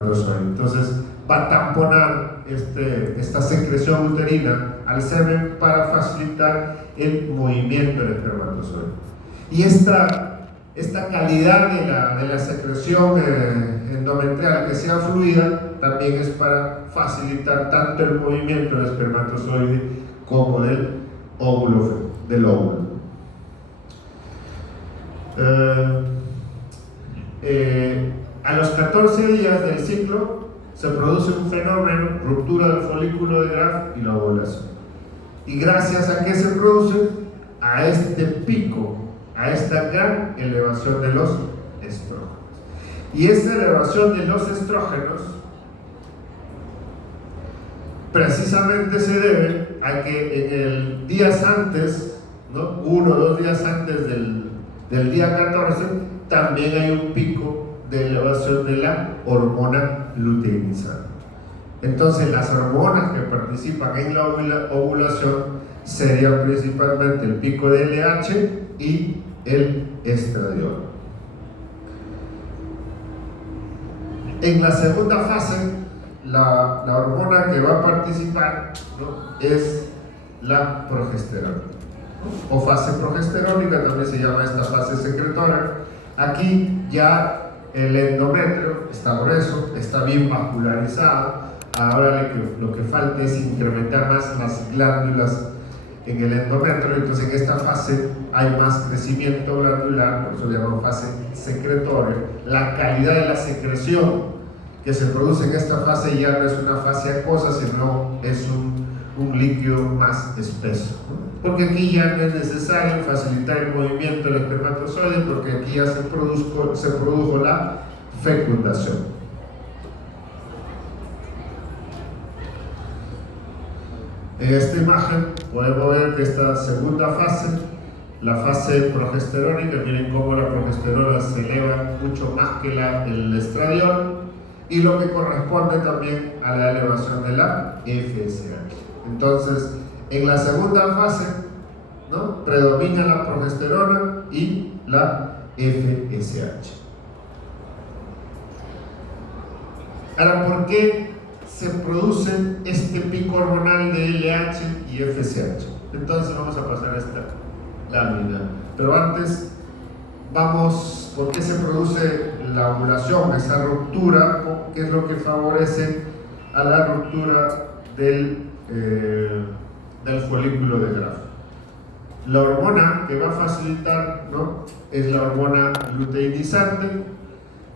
Entonces va a tamponar esta secreción uterina al semen para facilitar el movimiento del espermatozoide. Y esta calidad de la secreción endometrial que sea fluida también es para facilitar tanto el movimiento del espermatozoide como del óvulo. A los 14 días del ciclo se produce un fenómeno, ruptura del folículo de Graf y la ovulación. ¿Y gracias a qué se produce? A este pico, a esta gran elevación de los estrógenos. Y esa elevación de los estrógenos precisamente se debe a que en el días antes, ¿no? 1 o 2 días antes del día 14, también hay un pico de elevación de la hormona luteinizante. Entonces las hormonas que participan en la ovulación serían principalmente el pico de LH y el estradiol. En la segunda fase, la hormona que va a participar, ¿no?, es la progesterona, ¿no?, o fase progesterónica, también se llama esta fase secretora. Aquí ya el endometrio está grueso, está bien vascularizado. Ahora lo que falta es incrementar más las glándulas en el endometrio. Entonces en esta fase hay más crecimiento glandular, por eso se llama fase secretoria. La calidad de la secreción que se produce en esta fase ya no es una fase acuosa, sino es un líquido más espeso, ¿no? Porque aquí ya no es necesario facilitar el movimiento del espermatozoide, porque aquí ya se produjo la fecundación. En esta imagen podemos ver que esta segunda fase, la fase progesterónica, miren cómo la progesterona se eleva mucho más que el estradiol, y lo que corresponde también a la elevación de la FSH. Entonces, en la segunda fase, ¿no?, predomina la progesterona y la FSH. Ahora, ¿por qué se produce este pico hormonal de LH y FSH? Entonces vamos a pasar a esta lámina. Pero antes, ¿por qué se produce la ovulación, esa ruptura? ¿Qué es lo que favorece a la ruptura del folículo de Graf? La hormona que va a facilitar, ¿no?, es la hormona luteinizante,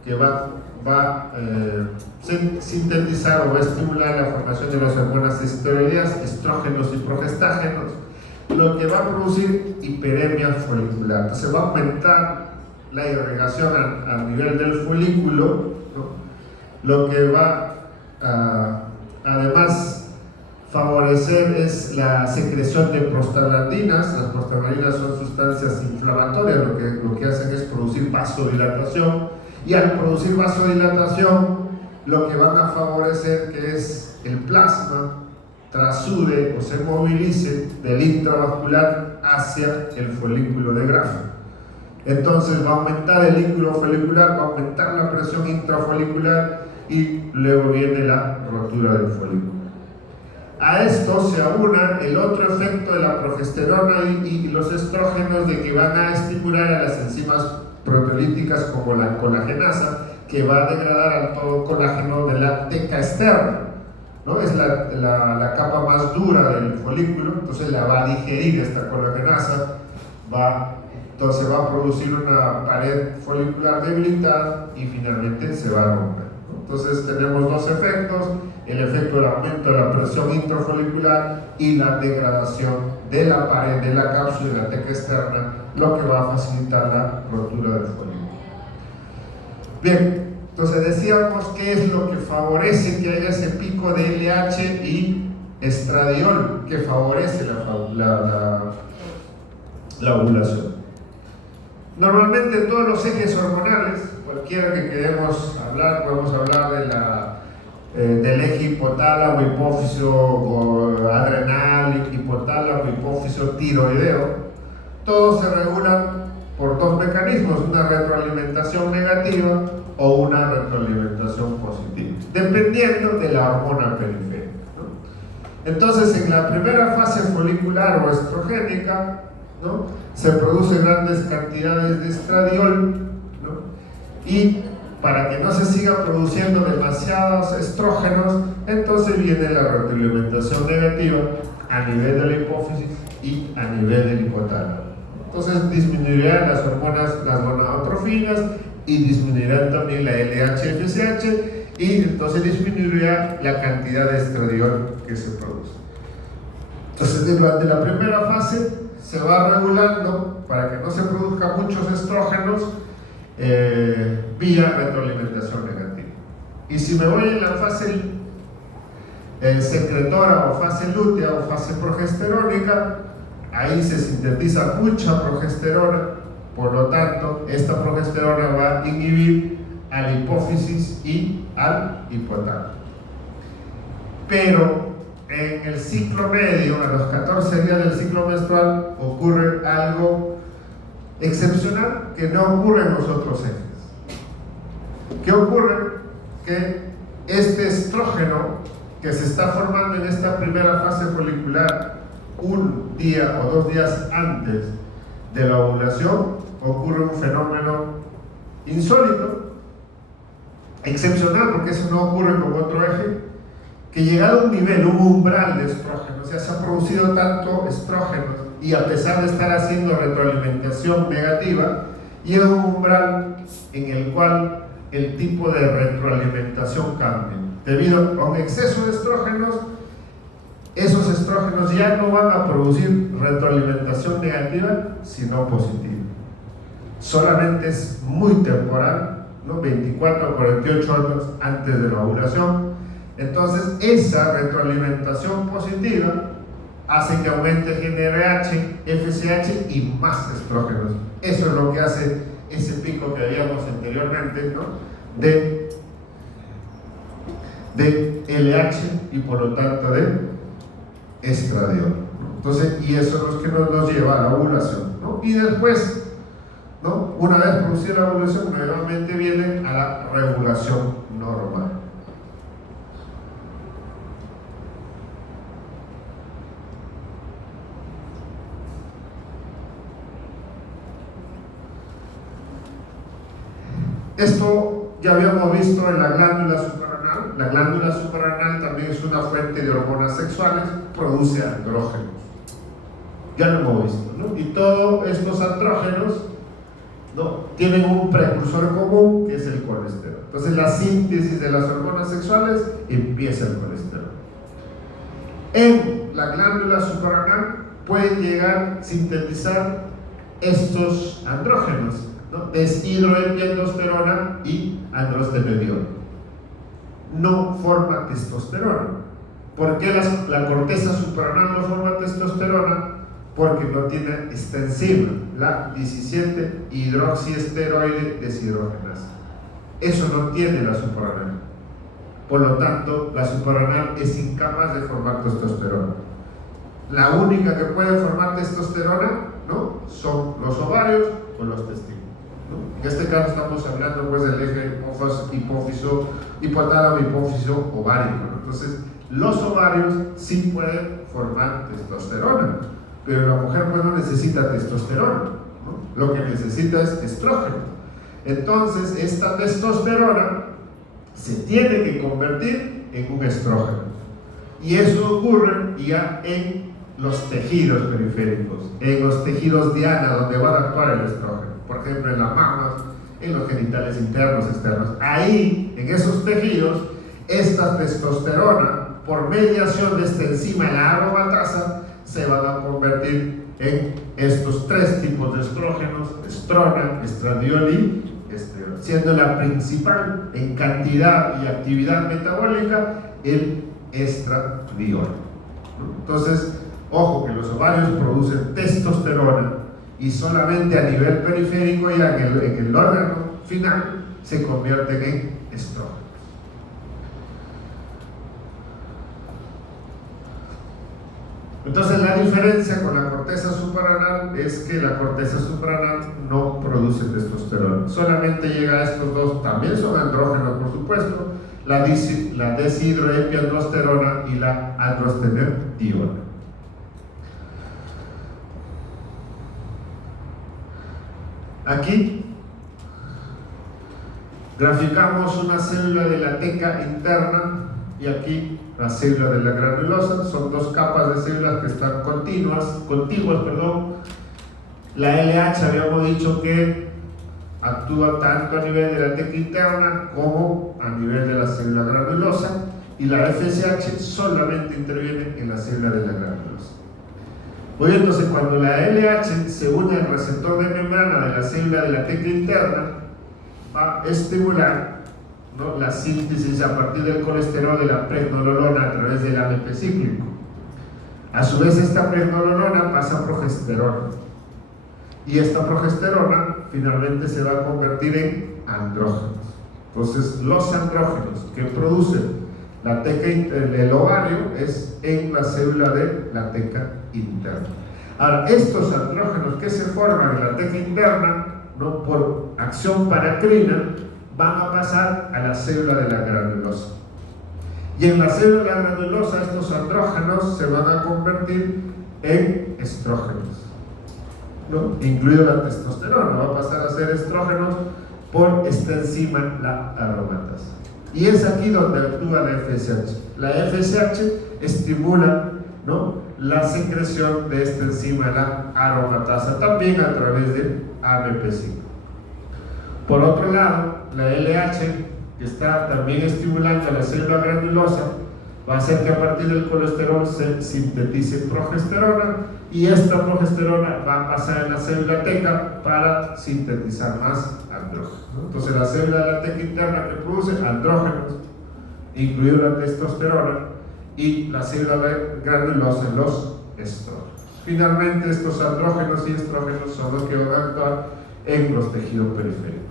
que va a sintetizar o va a estimular la formación de las hormonas esteroideas, estrógenos y progestágenos, lo que va a producir hiperemia folicular. Entonces va a aumentar la irrigación a nivel del folículo, ¿no? Lo que va a además favorecer es la secreción de prostaglandinas. Las prostaglandinas son sustancias inflamatorias, lo que hacen es producir vasodilatación, y al producir vasodilatación lo que van a favorecer que es el plasma trasude o se movilice del intravascular hacia el folículo de Graf. Entonces va a aumentar el líquido folicular, va a aumentar la presión intrafolicular y luego viene la rotura del folículo. A esto se aúna el otro efecto de la progesterona y los estrógenos, de que van a estimular a las enzimas proteolíticas como la colagenasa, que va a degradar al todo colágeno de la teca externa, ¿no? Es la capa más dura del folículo, entonces la va a digerir esta colagenasa, entonces va a producir una pared folicular debilitada y finalmente se va a romper, ¿no? Entonces tenemos dos efectos: el efecto del aumento de la presión intrafolicular y la degradación de la pared de la cápsula de la teca externa, lo que va a facilitar la rotura del folículo. Bien, entonces decíamos qué es lo que favorece que haya ese pico de LH y estradiol que favorece la ovulación. Normalmente todos los ejes hormonales, cualquiera que queremos hablar, podemos hablar del eje hipotálamo, hipófiso, adrenal, hipotálamo, hipófiso, tiroideo, todos se regulan por dos mecanismos: una retroalimentación negativa o una retroalimentación positiva. dependiendo de la hormona periférica, ¿no? Entonces, en la primera fase folicular o estrogénica, ¿no?, se producen grandes cantidades de estradiol, ¿no? Y para que no se siga produciendo demasiados estrógenos, entonces viene la retroalimentación negativa a nivel de la hipófisis y a nivel del hipotálamo. Entonces disminuirán las hormonas, las gonadotrofinas, y disminuirán también la LH-FSH, y entonces disminuirá la cantidad de estradiol que se produce. Entonces, durante la primera fase se va regulando para que no se produzcan muchos estrógenos vía retroalimentación negativa. Y si me voy en la fase secretora o fase lútea o fase progesterónica, ahí se sintetiza mucha progesterona, por lo tanto, esta progesterona va a inhibir a la hipófisis y al hipotálamo. Pero en el ciclo medio, a los 14 días del ciclo menstrual, ocurre algo excepcional que no ocurre en los otros ejes. ¿Qué ocurre? Que este estrógeno que se está formando en esta primera fase folicular un día o 2 días antes de la ovulación, ocurre un fenómeno insólito, excepcional, porque eso no ocurre con otro eje, que llegado a un nivel, un umbral de estrógeno, o sea, se ha producido tanto estrógeno, y a pesar de estar haciendo retroalimentación negativa, llega a un umbral en el cual el tipo de retroalimentación cambia. Debido a un exceso de estrógenos, esos estrógenos ya no van a producir retroalimentación negativa, sino positiva. Solamente es muy temporal, ¿no? 24 a 48 horas antes de la ovulación. Entonces, esa retroalimentación positiva hace que aumente GnRH, FSH y más estrógenos. Eso es lo que hace ese pico que veíamos anteriormente, ¿no?, de LH y por lo tanto de estradiol. Entonces, y eso es lo que nos lleva a la ovulación, ¿no? Y después, ¿no?, una vez producida la ovulación, nuevamente viene a la regulación normal. Esto ya habíamos visto en la glándula suprarrenal. La glándula suprarrenal también es una fuente de hormonas sexuales, produce andrógenos. Ya lo hemos visto, ¿no? Y todos estos andrógenos, ¿no?, tienen un precursor común, que es el colesterol. Entonces, la síntesis de las hormonas sexuales empieza el colesterol. En la glándula suprarrenal pueden llegar a sintetizar estos andrógenos, ¿no?, deshidroepiandrosterona y androstenediol. No forma testosterona. ¿Por qué la corteza suprarrenal no forma testosterona? Porque no tiene esta enzima, la 17 hidroxiesteroide deshidrogenasa. Eso no tiene la suprarrenal. Por lo tanto, la suprarrenal es incapaz de formar testosterona. La única que puede formar testosterona, ¿no?, son los ovarios o los testículos, ¿no? En este caso estamos hablando, pues, del eje hipófiso, hipotálamo, hipófiso, ovárico, ¿no? Entonces, los ovarios sí pueden formar testosterona, pero la mujer, pues, no necesita testosterona, ¿no? Lo que necesita es estrógeno. Entonces, esta testosterona se tiene que convertir en un estrógeno, y eso ocurre ya en los tejidos periféricos, en los tejidos diana, donde va a actuar el estrógeno, por ejemplo en las mamas, en los genitales internos, externos. Ahí, en esos tejidos, esta testosterona, por mediación de esta enzima, la aromatasa, se van a convertir en estos 3 tipos de estrógenos: estrona, estradiol y estriol, siendo la principal en cantidad y actividad metabólica el estradiol. Entonces, ojo, que los ovarios producen testosterona, y solamente a nivel periférico, ya en el órgano final, se convierten en estrógenos. Entonces, la diferencia con la corteza suprarrenal es que la corteza suprarrenal no produce testosterona, solamente llega a estos dos. También son andrógenos, por supuesto, la deshidroepiandrosterona y la androstenediona. Aquí graficamos una célula de la teca interna y aquí la célula de la granulosa. Son dos capas de células que están contiguas. La LH habíamos dicho que actúa tanto a nivel de la teca interna como a nivel de la célula granulosa, y la FSH solamente interviene en la célula de la granulosa. Pues entonces, cuando la LH se une al receptor de membrana de la célula de la teca interna, va a estimular, ¿no?, la síntesis a partir del colesterol de la pregnenolona a través del AMP cíclico. A su vez, esta pregnenolona pasa a progesterona, y esta progesterona finalmente se va a convertir en andrógenos. Entonces, los andrógenos que produce la teca, el ovario, es en la célula de la teca interna. Ahora, estos andrógenos que se forman en la teca interna, ¿no?, por acción paracrina, van a pasar a la célula de la granulosa. Y en la célula de la granulosa, estos andrógenos se van a convertir en estrógenos, ¿no?, incluido la testosterona, va a pasar a ser estrógenos por esta enzima, la aromatasa. Y es aquí donde actúa la FSH. La FSH estimula, ¿no?, la secreción de esta enzima, la aromatasa, también a través de AMP5. Por otro lado, la LH, que está también estimulando la célula granulosa, va a hacer que a partir del colesterol se sintetice progesterona, y esta progesterona va a pasar en la célula teca para sintetizar más andrógenos, ¿no? Entonces, la célula de la teca interna que produce andrógenos, incluido la testosterona, y la célula granulosa, los estrógenos. Finalmente, estos andrógenos y estrógenos son los que van a actuar en los tejidos periféricos.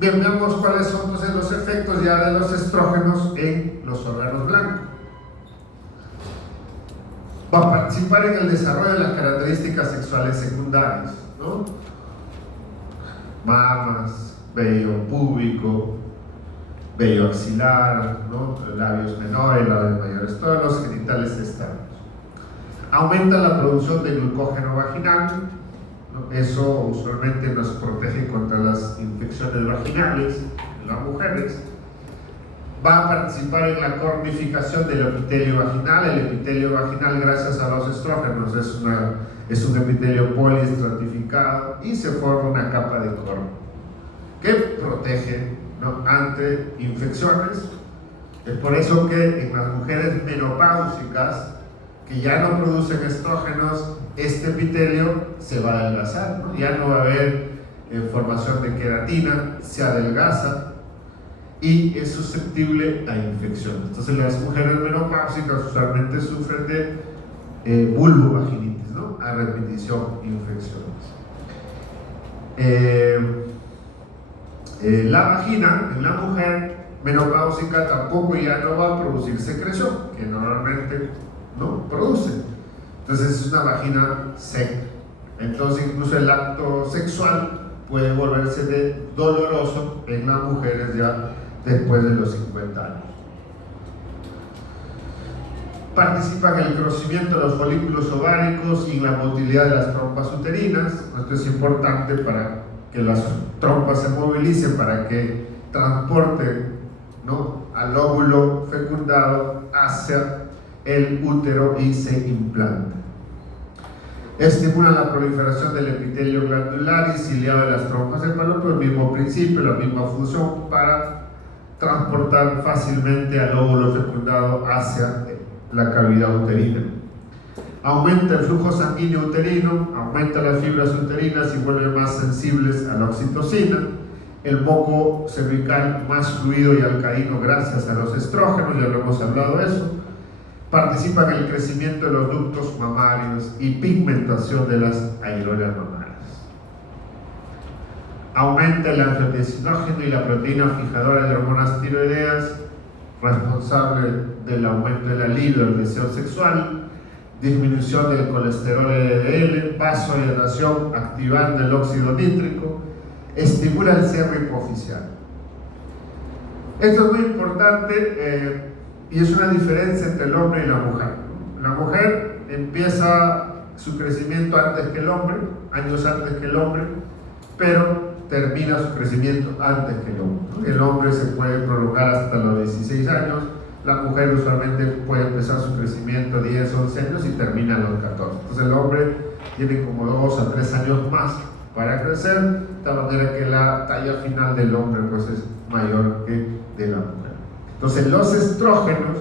Bien, veamos cuáles son entonces los efectos ya de los estrógenos en los órganos blancos. Va a participar en el desarrollo de las características sexuales secundarias, ¿no? Mamas, vello púbico, vello axilar, ¿no?, labios menores, labios mayores, todos los genitales externos. Aumenta la producción de glucógeno vaginal, ¿no? Eso usualmente nos protege contra las infecciones vaginales en las mujeres. Va a participar en la cornificación del epitelio vaginal. El epitelio vaginal, gracias a los estrógenos, es un epitelio poliestratificado y se forma una capa de corno que protege, ¿no?, ante infecciones. Es por eso que en las mujeres menopáusicas que ya no producen estrógenos, este epitelio se va a adelgazar, ¿no? Ya no va a haber formación de queratina, se adelgaza y es susceptible a infecciones. Entonces, las mujeres menopáusicas usualmente sufren de vulvovaginitis, ¿no?, a repetición infecciones. La vagina en la mujer menopáusica tampoco ya no va a producir secreción, que normalmente no produce. Entonces, es una vagina seca. Entonces, incluso el acto sexual puede volverse doloroso en las mujeres ya después de los 50 años. Participa en el crecimiento de los folículos ováricos y en la motilidad de las trompas uterinas. Esto es importante para que las trompas se movilicen, para que transporten, ¿no?, al óvulo fecundado hacia el útero y se implante. Estimula la proliferación del epitelio glandular y ciliado de las trompas de falopio, el mismo principio, la misma función, para transportar fácilmente al óvulo fecundado hacia la cavidad uterina. Aumenta el flujo sanguíneo uterino, aumenta las fibras uterinas y vuelve más sensibles a la oxitocina. El moco cervical más fluido y alcalino gracias a los estrógenos, ya lo hemos hablado de eso. Participa en el crecimiento de los ductos mamarios y pigmentación de las areolas mamarias. Aumenta el angiotensina y la proteína fijadora de hormonas tiroideas, responsable del aumento de la libido, del deseo sexual, disminución del colesterol LDL, vasodilatación activando el óxido nítrico, estimula el cierre hipoficial. Esto es muy importante y es una diferencia entre el hombre y la mujer. La mujer empieza su crecimiento antes que el hombre, años antes que el hombre, pero termina su crecimiento antes que el hombre. El hombre se puede prolongar hasta los 16 años, la mujer usualmente puede empezar su crecimiento 10, 11 años y termina a los 14. Entonces el hombre tiene como 2 a 3 años más para crecer, de tal manera que la talla final del hombre pues es mayor que de la mujer. Entonces los estrógenos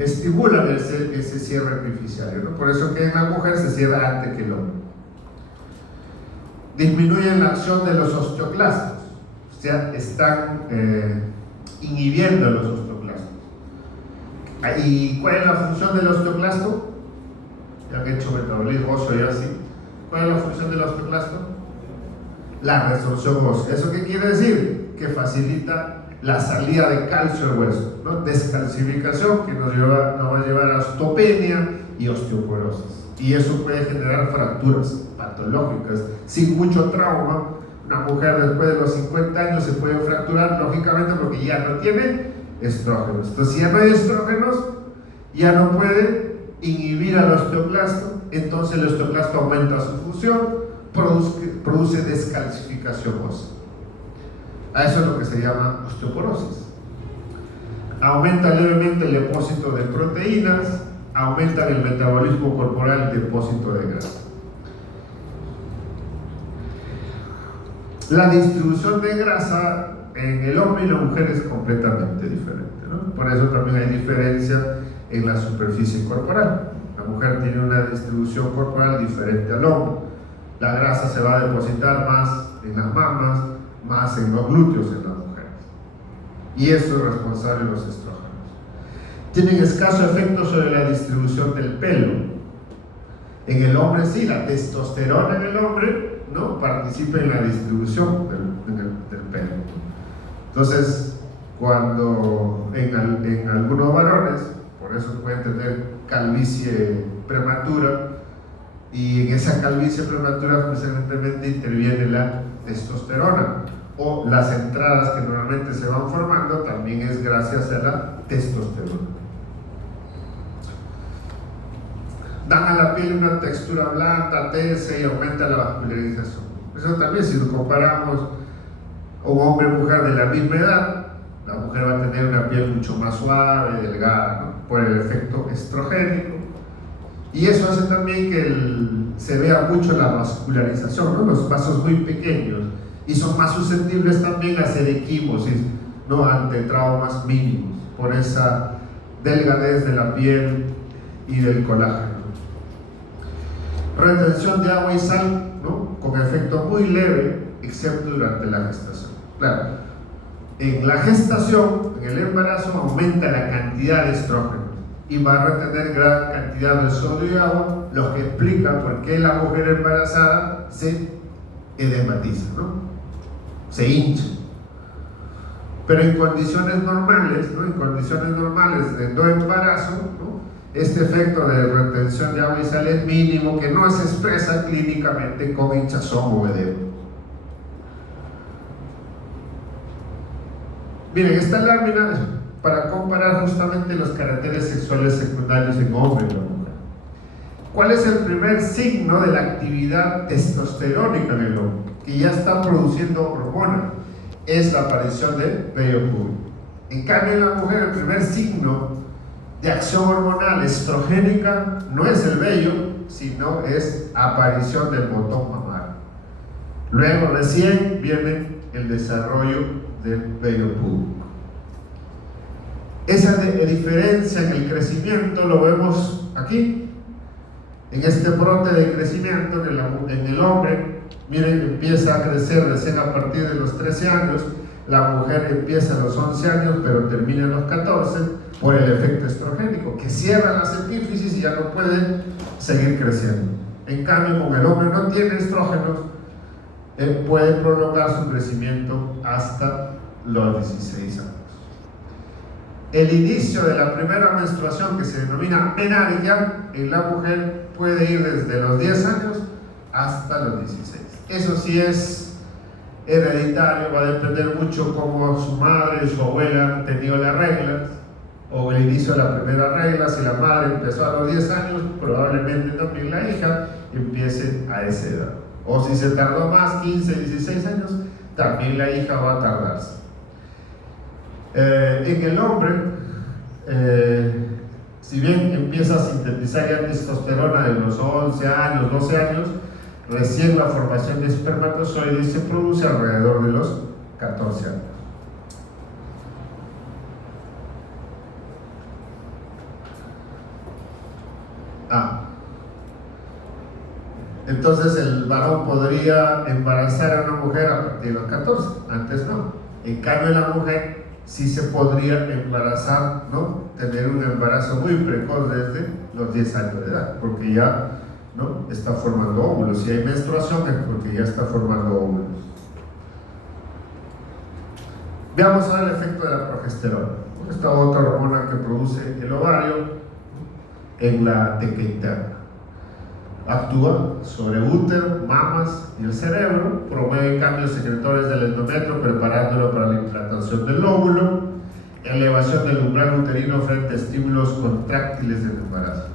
estimulan ese cierre epifisiario, ¿no? Por eso que en la mujer se cierra antes que el hombre. Disminuyen la acción de los osteoclastos, o sea, están inhibiendo los osteoclastos. ¿Y cuál es la función del osteoclasto? Ya han hecho metabolismo óseo y así. ¿Cuál es la función del osteoclasto? La resorción ósea. ¿Eso qué quiere decir? Que facilita la salida de calcio al hueso, ¿no? Descalcificación que nos va a llevar a osteopenia y osteoporosis. Y eso puede generar fracturas patológicas sin mucho trauma. Una mujer después de los 50 años se puede fracturar, lógicamente, porque ya no tiene estrógenos. Entonces, si ya no hay estrógenos, ya no puede inhibir al osteoclasto, entonces el osteoclasto aumenta su función, produce descalcificación ósea. A eso es lo que se llama osteoporosis. Aumenta levemente el depósito de proteínas, aumenta el metabolismo corporal y el depósito de grasa. La distribución de grasa en el hombre y la mujer es completamente diferente, ¿no? Por eso también hay diferencia en la superficie corporal. La mujer tiene una distribución corporal diferente al hombre. La grasa se va a depositar más en las mamas, más en los glúteos en las mujeres. Y eso es responsable de los estrógenos. Tienen escaso efecto sobre la distribución del pelo. En el hombre sí, la testosterona en el hombre no participa en la distribución del pelo. Entonces, cuando en algunos varones, por eso pueden tener calvicie prematura, y en esa calvicie prematura precisamente interviene la testosterona, o las entradas que normalmente se van formando también es gracias a la testosterona. Dan a la piel una textura blanda, tersa y aumenta la vascularización. Eso también, si lo comparamos a un hombre y mujer de la misma edad, la mujer va a tener una piel mucho más suave, delgada, ¿no? Por el efecto estrogénico. Y eso hace también que se vea mucho la vascularización, ¿no? Los vasos muy pequeños, y son más susceptibles también a hacer equimosis, ¿no? Ante traumas mínimos, por esa delgadez de la piel y del colágeno. Retención de agua y sal, ¿no? Con efecto muy leve, excepto durante la gestación. Claro, en la gestación, en el embarazo, aumenta la cantidad de estrógenos y va a retener gran cantidad de sodio y agua, lo que explica por qué la mujer embarazada se edematiza, ¿no? Se hincha. Pero en condiciones normales, ¿no? En condiciones normales de no embarazo, ¿no? Este efecto de retención de agua y sal es mínimo, que no se expresa clínicamente con hinchazón o edema. Miren, esta lámina es para comparar justamente los caracteres sexuales secundarios en hombre y mujer. ¿Cuál es el primer signo de la actividad testosterónica en el hombre? Que ya está produciendo hormonas. Es la aparición del vello púbico. En cambio, en la mujer, el primer signo de acción hormonal estrogénica no es el vello, sino es aparición del botón mamario. Luego, recién viene el desarrollo del vello púbico. Esa diferencia en el crecimiento lo vemos aquí, en este brote de crecimiento en el hombre. Miren, empieza a crecer recién a partir de los 13 años, la mujer empieza a los 11 años, pero termina a los 14 por el efecto estrogénico, que cierra las epífisis y ya no puede seguir creciendo. En cambio, como el hombre no tiene estrógenos, puede prolongar su crecimiento hasta los 16 años. El inicio de la primera menstruación, que se denomina menarquia en la mujer, puede ir desde los 10 años hasta los 16. Eso sí es hereditario, va a depender mucho cómo su madre y su abuela han tenido las reglas, o el inicio de la primera regla. Si la madre empezó a los 10 años, probablemente también la hija empiece a esa edad. O si se tardó más, 15, 16 años, también la hija va a tardarse. En el hombre, si bien empieza a sintetizar ya testosterona de los 11 años, 12 años, recién la formación de espermatozoides se produce alrededor de los 14 años. Entonces el varón podría embarazar a una mujer a partir de los 14, antes no. En cambio la mujer sí se podría embarazar, ¿no? Tener un embarazo muy precoz desde los 10 años de edad, porque ya, ¿no?, está formando óvulos. Si hay menstruación es porque ya está formando óvulos. Veamos ahora el efecto de la progesterona. Esta otra hormona que produce el ovario en la teca interna. Actúa sobre útero, mamas y el cerebro, promueve cambios secretores del endometrio preparándolo para la implantación del óvulo, elevación del umbral uterino frente a estímulos contráctiles del embarazo.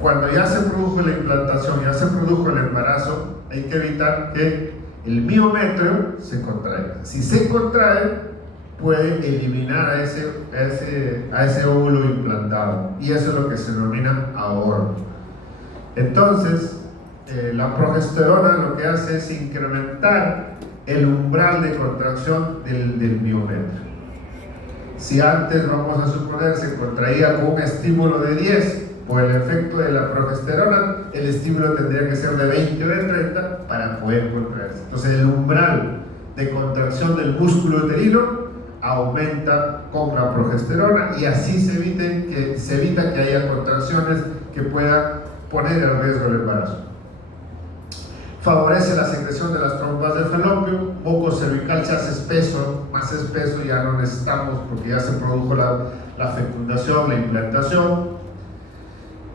Cuando ya se produjo la implantación, ya se produjo el embarazo, hay que evitar que el miometrio se contraiga. Si se contrae, puede eliminar a ese óvulo implantado, y eso es lo que se denomina ahorro. Entonces, la progesterona lo que hace es incrementar el umbral de contracción del miometrio. Si antes, vamos a suponer, se contraía con un estímulo de 10, por el efecto de la progesterona, el estímulo tendría que ser de 20 o de 30 para poder contraerse. Entonces, el umbral de contracción del músculo uterino aumenta con la progesterona, y así se evita que haya contracciones que puedan poner en riesgo el embarazo. Favorece la secreción de las trompas de falopio, moco cervical se hace espeso, más espeso, ya no necesitamos porque ya se produjo la fecundación, la implantación.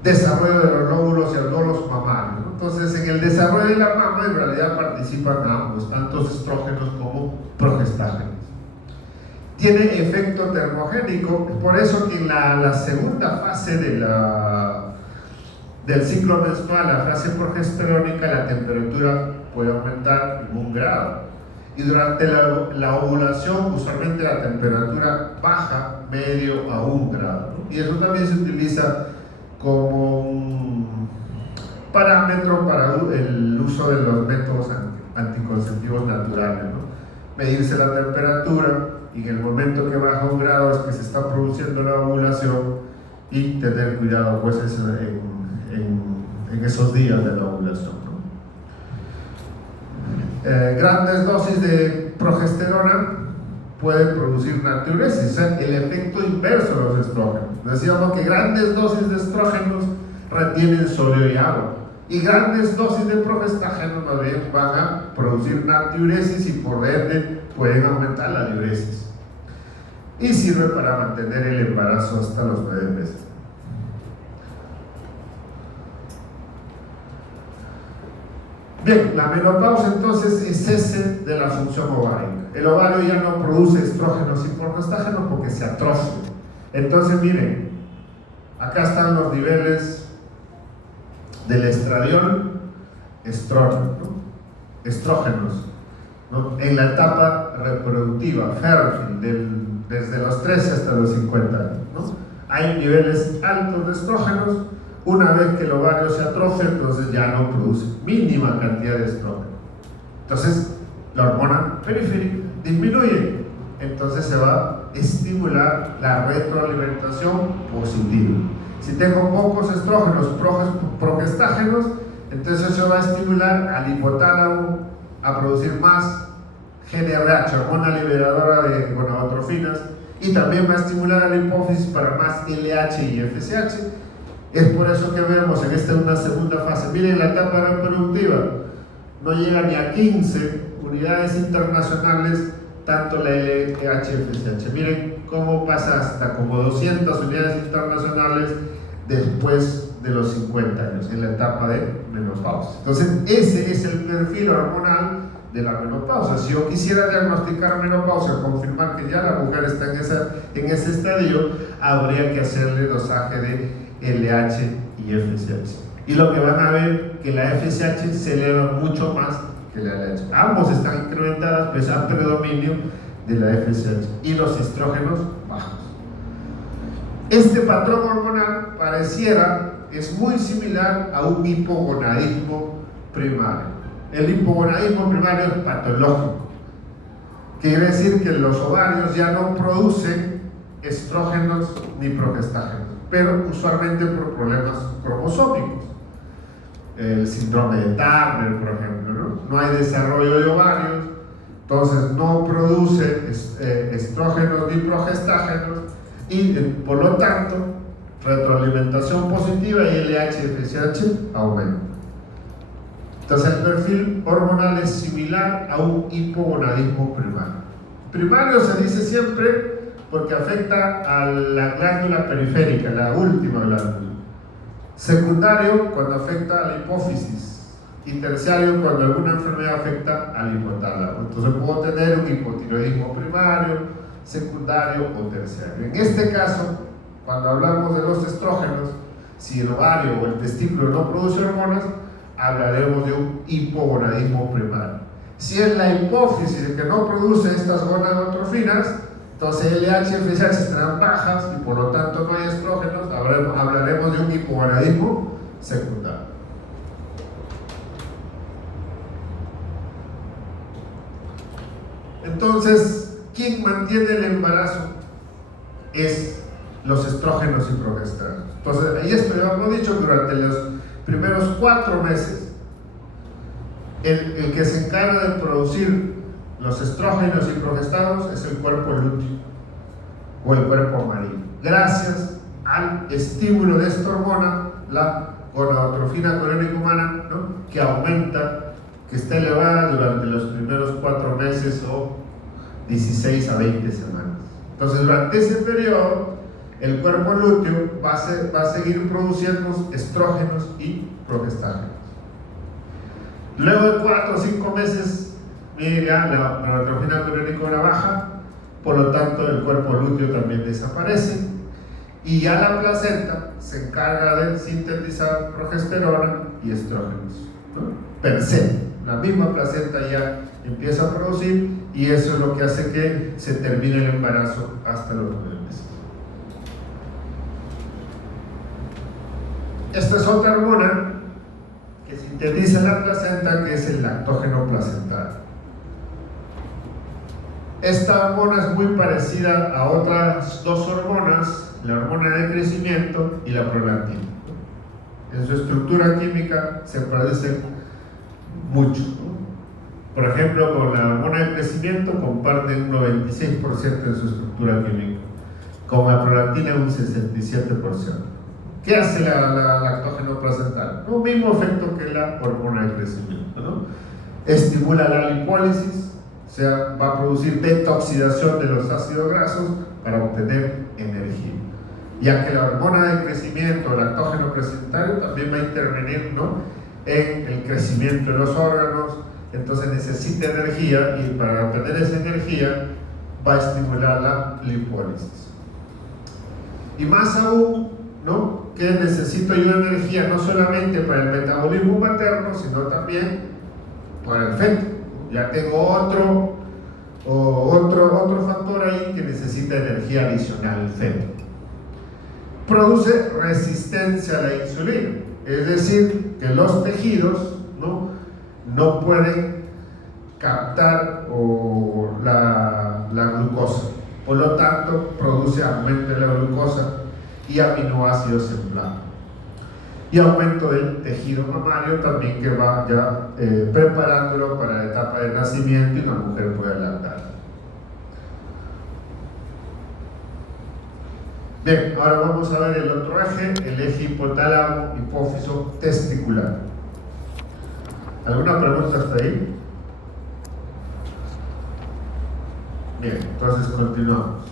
Desarrollo de los lóbulos y alvéolos mamarios, ¿no? Entonces, en el desarrollo de la mama en realidad participan ambos, tanto estrógenos como progestágenos. Tiene efecto termogénico, por eso que en la segunda fase del ciclo menstrual, la fase progesterónica, la temperatura puede aumentar en 1 grado. Y durante la ovulación, usualmente la temperatura baja medio a 1 grado, ¿no? Y eso también se utiliza como un parámetro para el uso de los métodos anticonceptivos naturales, ¿no? Medirse la temperatura, y en el momento que baja 1 grado es que se está produciendo la ovulación, y tener cuidado pues en esos días de la ovulación, ¿no? Grandes dosis de progesterona pueden producir natriuresis, o sea, el efecto inverso de los estrógenos. Decíamos que grandes dosis de estrógenos retienen sodio y agua, y grandes dosis de progestágenos más bien van a producir natriuresis, y por ende pueden aumentar la diuresis, y sirve para mantener el embarazo hasta los 9 meses. Bien, la menopausia entonces es cese de la función ovárica. El ovario ya no produce estrógenos y progestágenos porque se atrofia. Entonces, miren, acá están los niveles del estradiol, estrógeno, ¿no? Estrógenos, ¿no?, en la etapa reproductiva, fértil, desde los 13 hasta los 50 años, ¿no? Hay niveles altos de estrógenos. Una vez que el ovario se atrofia, entonces ya no produce mínima cantidad de estrógeno. Entonces, la hormona periférica disminuye. Entonces se va a estimular la retroalimentación positiva. Si tengo pocos estrógenos, progestágenos, entonces eso va a estimular al hipotálamo a producir más GnRH, hormona liberadora de gonadotrofinas, y también va a estimular a la hipófisis para más LH y FSH. Es por eso que vemos en una segunda fase, miren, la etapa reproductiva no llega ni a 15 unidades internacionales, tanto la LH y FSH. Miren cómo pasa hasta como 200 unidades internacionales después de los 50 años, en la etapa de menopausia. Entonces, ese es el perfil hormonal de la menopausia. Si yo quisiera diagnosticar menopausia, confirmar que ya la mujer está en ese estadio, habría que hacerle dosaje de LH y FSH. Y lo que van a ver que la FSH se eleva mucho más que la LH. Ambos están incrementadas, pues hay predominio de la FSH y los estrógenos bajos. Este patrón hormonal pareciera es muy similar a un hipogonadismo primario. El hipogonadismo primario es patológico. Quiere decir que los ovarios ya no producen estrógenos ni progestágenos, pero usualmente por problemas cromosómicos. El síndrome de Turner, por ejemplo, no hay desarrollo de ovarios, entonces no produce estrógenos ni progestágenos y por lo tanto retroalimentación positiva y LH-FSH aumenta. Entonces el perfil hormonal es similar a un hipogonadismo primario. Primario se dice siempre porque afecta a la glándula periférica, la última glándula. Secundario cuando afecta a la hipófisis y terciario cuando alguna enfermedad afecta al hipotálamo. Entonces puedo tener un hipotiroidismo primario, secundario o terciario. En este caso, cuando hablamos de los estrógenos, si el ovario o el testículo no produce hormonas, hablaremos de un hipogonadismo primario. Si es la hipófisis el que no produce estas gonadotrofinas, entonces LH y FSH estarán bajas y por lo tanto no hay estrógenos, hablaremos de un hipogonadismo secundario. Entonces, ¿quién mantiene el embarazo? Es los estrógenos y progestágenos. Entonces, ahí esto ya hemos dicho, durante los primeros 4 meses, el que se encarga de producir los estrógenos y progestágenos es el cuerpo lúteo o el cuerpo amarillo. Gracias al estímulo de esta hormona, la gonadotrofina coriónica humana, ¿no?, que aumenta, que está elevada durante los primeros 4 meses o 16 a 20 semanas. Entonces, durante ese periodo, el cuerpo lúteo va a seguir produciendo estrógenos y progestágenos. Luego de 4 o 5 meses, ya la gonadotrofina coriónica baja, por lo tanto el cuerpo lúteo también desaparece y ya la placenta se encarga de sintetizar progesterona y estrógenos, ¿no? Per se, la misma placenta ya empieza a producir y eso es lo que hace que se termine el embarazo hasta los 9 meses. Esta es otra hormona que sintetiza la placenta, que es el lactógeno placental. Esta hormona es muy parecida a otras 2 hormonas, la hormona de crecimiento y la prolactina. En su estructura química se parecen mucho. Por ejemplo, con la hormona de crecimiento comparten un 96% de su estructura química, con la prolactina un 67%. ¿Qué hace la lactógeno placental? El mismo efecto que la hormona de crecimiento, ¿no? Estimula la lipólisis, o sea, va a producir detoxidación de los ácidos grasos para obtener energía. Ya que la hormona de crecimiento, el lactógeno placentario, también va a intervenir, ¿no?, en el crecimiento de los órganos, entonces necesita energía y para obtener esa energía va a estimular la lipólisis. Y más aún, ¿no?, que necesito yo energía no solamente para el metabolismo materno, sino también para el feto. Ya tengo otro factor ahí que necesita energía adicional, el feto. Produce resistencia a la insulina, es decir, que los tejidos no pueden captar la glucosa, por lo tanto produce aumento de la glucosa y aminoácidos en blanco. Y aumento del tejido mamario también, que va ya preparándolo para la etapa de nacimiento y la mujer puede lactar. Bien, ahora vamos a ver el otro eje, el eje hipotálamo, hipófiso, testicular. ¿Alguna pregunta hasta ahí? Bien, entonces continuamos.